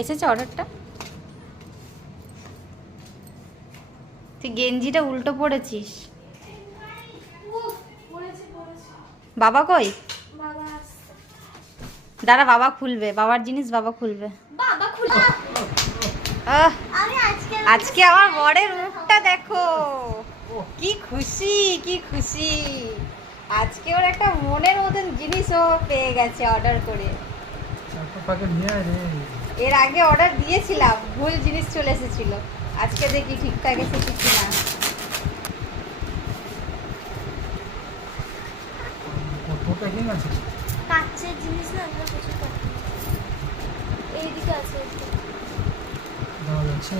এসেছে অর্ডারটা? তুই গেঞ্জিটা উল্টো পড়েছিস বাবা কই। দাঁড়া বাবা খুলবে। বাবার জিনিস বাবা খুলবে। বাবা খুলে। আহ আমি আজকে আজকে আমার বরের মুখটা দেখো। কি খুশি কি খুশি। আজকে ওর একটা মনের মতন জিনিসও পেয়ে গেছে অর্ডার করে। এর আগে অর্ডার দিয়েছিলাম ভুল জিনিস চলে এসেছিল। আজকে দেখি ঠিকঠাক এসেছে কিনা। প্যাকিং আছে? জিনিস না আমরা কিছু এইদিকে আছে এইদিকে। যাচ্ছে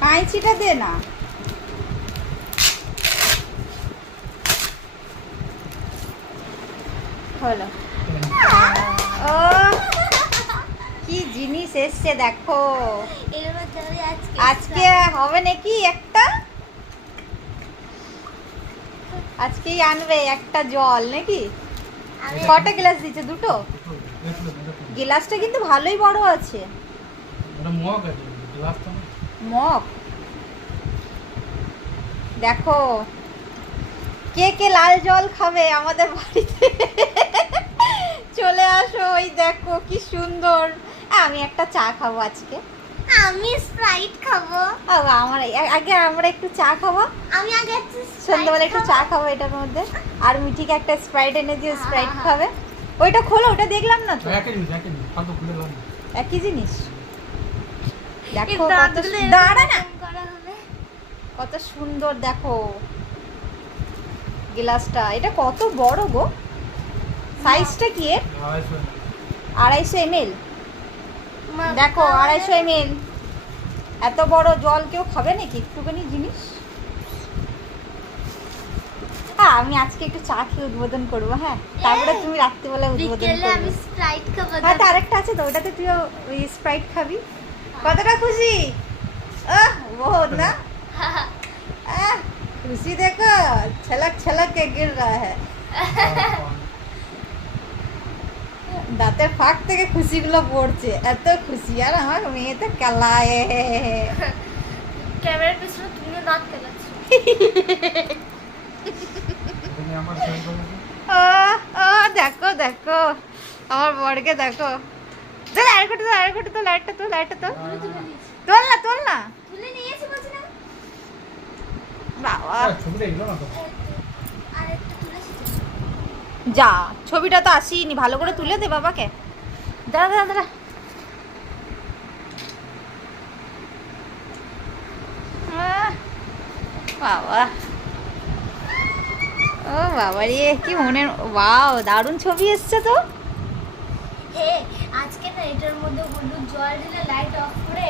কাঁচিটা দে না। হলো। ও কি জিনিস এসছে দেখো। আজকে আজকে হবে নাকি একটা? আজকেই আনবে একটা জল নাকি? কটা গ্লাস দিচ্ছে দুটো? গ্লাসটা কিন্তু ভালোই বড় আছে। মগ? দেখো কে কে লাল জল খাবে আমাদের বাড়িতে? চলে আসো ওই দেখো কি সুন্দর। আমি একটা চা খাব আজকে। আমি স্প্রাইট খাব। ও, আমার আগে আমরা একটু চা খাব। আমি আগে একটা সন্ধ্যাবেলা একটু চা খাব। এটার মধ্যে। আর মিঠিকে একটা স্প্রাইট এনে দিও স্প্রাইট খাবে। ওইটা খোলো ওটা দেখলাম না তো। একই জিনিস একই জিনিস ফালতু খুলে লাভ একই জিনিস। দেখো দাঁড়া না। হবে। কত সুন্দর দেখো। গ্লাসটা এটা কত বড় গো। সাইজটা কি এর? আড়াইশো এমএল দেখো আড়াইশো এম এত বড় জল কেউ খাবে নাকি? একটুখানি জিনিস? হ্যাঁ আমি আজকে একটু চা খেয়ে উদ্বোধন করব হ্যাঁ? তারপরে তুমি রাত্রিবেলা উদ্বোধন হ্যাঁ তো আরেকটা আছে তো ওটাতে তুই ওই স্প্রাইট খাবি। কতটা খুশি? আহ বহুত না? খুশি দেখো। ছলক ছলক কে গির রা হ্যাঁ দাঁতের ফাঁক থেকে খুশিগুলো পড়ছে এত খুশি। আর আমার মেয়ে তো কালায়। ক্যামেরার পিছনে তুমিও দাঁত কেলাচ্ছ। আহ, দেখো দেখো। আমার বরকে দেখো। তোল আর কোটা তোল আর কোটা তোল আরেকটা তোল আরেকটা তোল তোল না তোল না। তুলে নিয়েছি বলছি না বাবা আরে, ছবিটা এগুলো না তো আর একটা তুলেছি তো। যা, ছবিটা তো আসিনি ভালো করে তুলে দে বাবাকে। দাঁড়া দাঁড়া দাঁড়া। বাবা। ও বাবা রে, কি মনে দারুণ ছবি তো। আজকে না এটার মধ্যে জল ঢেলে লাইট অফ করে